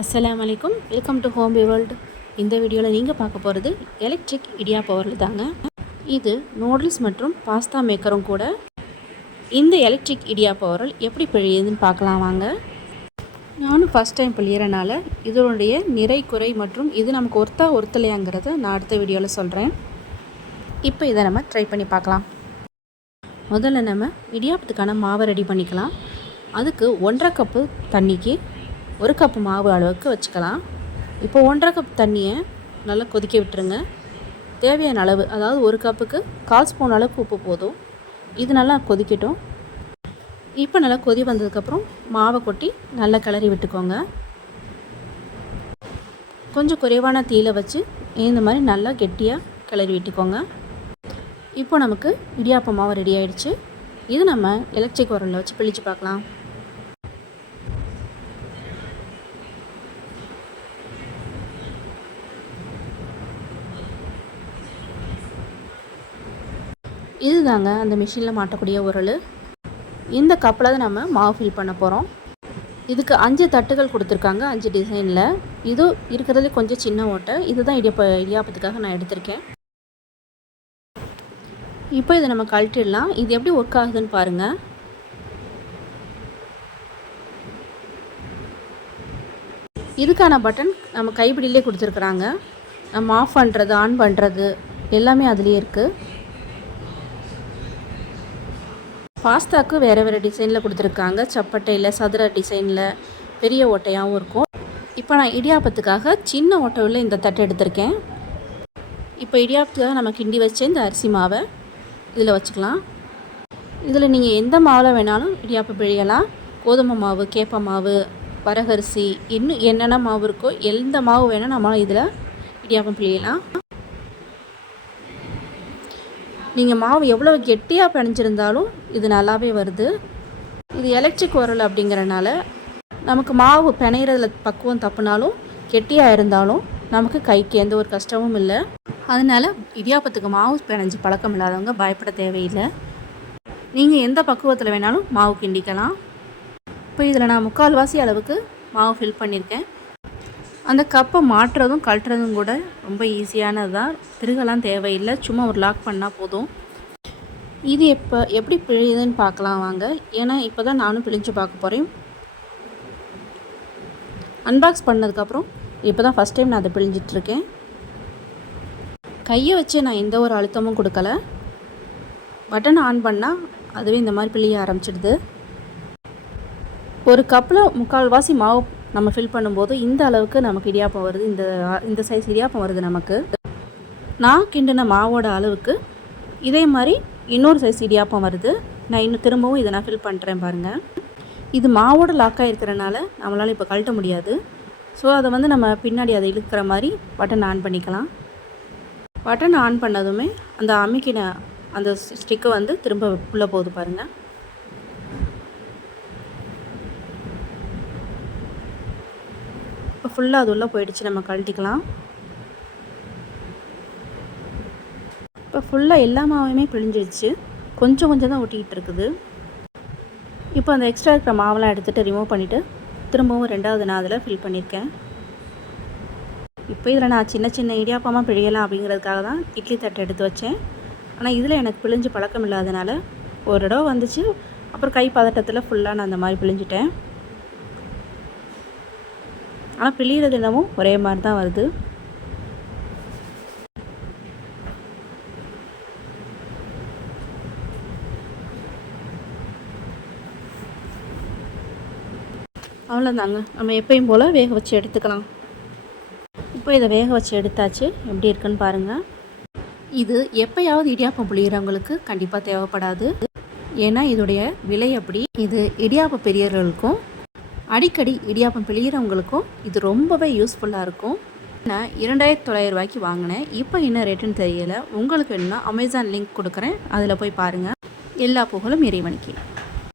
அஸ்ஸலாமு அலைக்கும். Welcome to home world. இந்த வீடியோவில் நீங்கள் பார்க்க போகிறது எலக்ட்ரிக் இடியாப்ப உரல் தாங்க. இது நூடுல்ஸ் மற்றும் பாஸ்தா மேக்கரும் கூட. இந்த எலக்ட்ரிக் இடியாப்ப உரல் எப்படி பிழியுதுன்னு பார்க்கலாம் வாங்க. நானும் ஃபஸ்ட் டைம் பிழியறனால இதனுடைய நிறை குறை மற்றும் இது நமக்கு ஒருத்தலையாங்கிறத நான் அடுத்த வீடியோவில் சொல்கிறேன். இப்போ இதை நம்ம ட்ரை பண்ணி பார்க்கலாம். முதல்ல நம்ம இடியாப்பத்துக்கான மாவை ரெடி பண்ணிக்கலாம். அதுக்கு 1.5 கப்பு தண்ணிக்கு 1 கப்பு மாவு அளவுக்கு வச்சுக்கலாம். இப்போ 1.5 கப் தண்ணியை நல்லா கொதிக்க விட்டுருங்க. தேவையான அளவு, அதாவது 1 கப்புக்கு 1/4 ஸ்பூன் அளவுக்கு உப்பு போதும். இது நல்லா கொதிக்கட்டும். இப்போ நல்லா கொதி வந்ததுக்கப்புறம் மாவை கொட்டி நல்லா கிளறி விட்டுக்கோங்க. கொஞ்சம் குறைவான தீயில வச்சு இந்த மாதிரி நல்லா கெட்டியாக கிளறி விட்டுக்கோங்க. இப்போ நமக்கு இடியாப்ப மாவு ரெடி ஆகிடுச்சு. இது நம்ம எலக்ட்ரிக் உரலில் வச்சு பிழிச்சு பார்க்கலாம். இது தாங்க அந்த மிஷினில் மாட்டக்கூடிய உரல். இந்த கப்பில் தான் நம்ம மாவு ஃபில் பண்ண போகிறோம். இதுக்கு 5 தட்டுகள் கொடுத்துருக்காங்க, 5 டிசைனில். இது இருக்கிறதுல கொஞ்சம் சின்ன ஓட்டை. இதுதான் இடியாப்பத்துக்காக நான் எடுத்திருக்கேன். இப்போ இதை நம்ம கழட்டிடலாம். இது எப்படி ஒர்க் ஆகுதுன்னு பாருங்கள். இதுக்கான பட்டன் நம்ம கைப்பிடியிலே கொடுத்துருக்குறாங்க. நம்ம ஆஃப் பண்ணுறது, ஆன் பண்ணுறது எல்லாமே அதுலேயே இருக்குது. பாஸ்தாவுக்கு வேறு டிசைனில் கொடுத்துருக்காங்க. சப்பட்டையில், சதுர டிசைனில், பெரிய ஓட்டையாகவும் இருக்கும். இப்போ நான் இடியாப்பத்துக்காக சின்ன ஓட்டை உள்ள இந்த தட்டை எடுத்திருக்கேன். இப்போ இடியாப்பத்துக்காக நம்ம கிண்டி வச்ச இந்த அரிசி மாவை இதில் வச்சுக்கலாம். இதில் நீங்கள் எந்த மாவில் வேணாலும் இடியாப்பம் பிழியலாம். கோதுமை மாவு, கேப்ப மாவு, வரகரிசி, இன்னும் என்னென்ன மாவு இருக்கோ எந்த மாவு வேணால் நம்ம இதில் இடியாப்பம் பிழியலாம். நீங்கள் மாவு எவ்வளோ கெட்டியாக பிணைஞ்சிருந்தாலும் இது நல்லாவே வருது. இது எலக்ட்ரிக் உரல் அப்படிங்கிறனால நமக்கு மாவு பிணையிறதுல பக்குவம் தப்புனாலும் கெட்டியாக இருந்தாலும் நமக்கு கைக்கு எந்த ஒரு கஷ்டமும் இல்லை. அதனால் இடியாப்பத்துக்கு மாவு பிணைஞ்சு பழக்கம் இல்லாதவங்க பயப்பட தேவையில்லை. நீங்கள் எந்த பக்குவத்தில் வேணாலும் மாவு கிண்டிக்கலாம். இப்போ இதில் நான் 3/4 அளவுக்கு மாவு ஃபில் பண்ணியிருக்கேன். அந்த கப்பை மாட்டுறதும் கழட்டுறதும் கூட ரொம்ப ஈஸியானது தான். திருகலாம் தேவையில்லை, சும்மா ஒரு லாக் பண்ணால் போதும். இது எப்படி பிழியுதுன்னு பார்க்கலாம் வாங்க. ஏன்னா இப்போ தான் நானும் பிழிஞ்சு பார்க்க போகிறேன். அன்பாக்ஸ் பண்ணதுக்கப்புறம் இப்போ தான் ஃபஸ்ட் டைம் நான் அதை பிழிஞ்சிட்ருக்கேன். கையை வச்சு நான் எந்த ஒரு அழுத்தமும் கொடுக்கல. பட்டன் ஆன் பண்ணால் அதுவே இந்த மாதிரி பிழிய ஆரம்பிச்சிடுது. ஒரு கப்பில் 3/4 மாவு நம்ம ஃபில் பண்ணும்போது இந்த அளவுக்கு நமக்கு இடியாப்பம் வருது. இந்த சைஸ் இடியாப்பம் வருது நமக்கு. நான் கிண்டின மாவோட அளவுக்கு இதே மாதிரி இன்னொரு சைஸ் இடியாப்பம் வருது. நான் இன்னும் திரும்பவும் இதை நான் ஃபில் பண்ணுறேன் பாருங்கள். இது மாவோட லாக்காக இருக்கிறனால நம்மளால் இப்போ கழட்ட முடியாது. ஸோ அதை நம்ம பின்னாடி அதை இழுக்கிற மாதிரி பட்டன் ஆன் பண்ணிக்கலாம். பட்டன் ஆன் பண்ணதுமே அந்த அமுக்கின அந்த ஸ்டிக்கை திரும்ப உள்ளே போகுது பாருங்கள். இப்போ ஃபுல்லாக அது உள்ளே போயிடுச்சு. நம்ம கழட்டிக்கலாம். இப்போ ஃபுல்லாக எல்லா மாவையுமே பிழிஞ்சிடுச்சு. கொஞ்சம் தான் ஒட்டிக்கிட்டு இருக்குது. இப்போ அந்த எக்ஸ்ட்ரா இருக்கிற மாவெல்லாம் எடுத்துகிட்டு ரிமூவ் பண்ணிவிட்டு திரும்பவும் 2வது நான் அதில் ஃபில் பண்ணியிருக்கேன். இப்போ இதில் நான் சின்ன இடியாப்பமாக பிழியலாம் அப்படிங்கிறதுக்காக தான் இட்லி தட்டை எடுத்து வச்சேன். ஆனால் இதில் எனக்கு பிழிஞ்சு பழக்கம் இல்லாதனால ஒரு தடவை வந்துச்சு. அப்புறம் கை பதட்டத்தில் ஃபுல்லாக நான் அந்த மாதிரி பிழிஞ்சிட்டேன். ஆனால் பிழியிறது என்னமோ ஒரே மாதிரி தான் வருது. அவ்வளோதாங்க. நம்ம எப்பயும் போல் வேக வச்சு எடுத்துக்கலாம். இப்போ இதை வேக வச்சு எடுத்தாச்சு. எப்படி இருக்குன்னு பாருங்கள். இது எப்போயாவது இடியாப்பம் புளியறவங்களுக்கு கண்டிப்பாக தேவைப்படாது. ஏன்னா இதோடைய விலை அப்படி. இது இடியாப்ப பெரியவர்களுக்கும் அடிக்கடி இடியாப்பம் பிழியறவங்களுக்கும் இது ரொம்பவே யூஸ்ஃபுல்லாக இருக்கும். நான் 2900 ரூபாய்க்கு வாங்கினேன். இப்போ என்ன ரேட்டுன்னு தெரியலை. உங்களுக்கு வேணும்னா அமேசான் லிங்க் கொடுக்குறேன், அதில் போய் பாருங்கள். எல்லா புகழும் இறைவனுக்கு.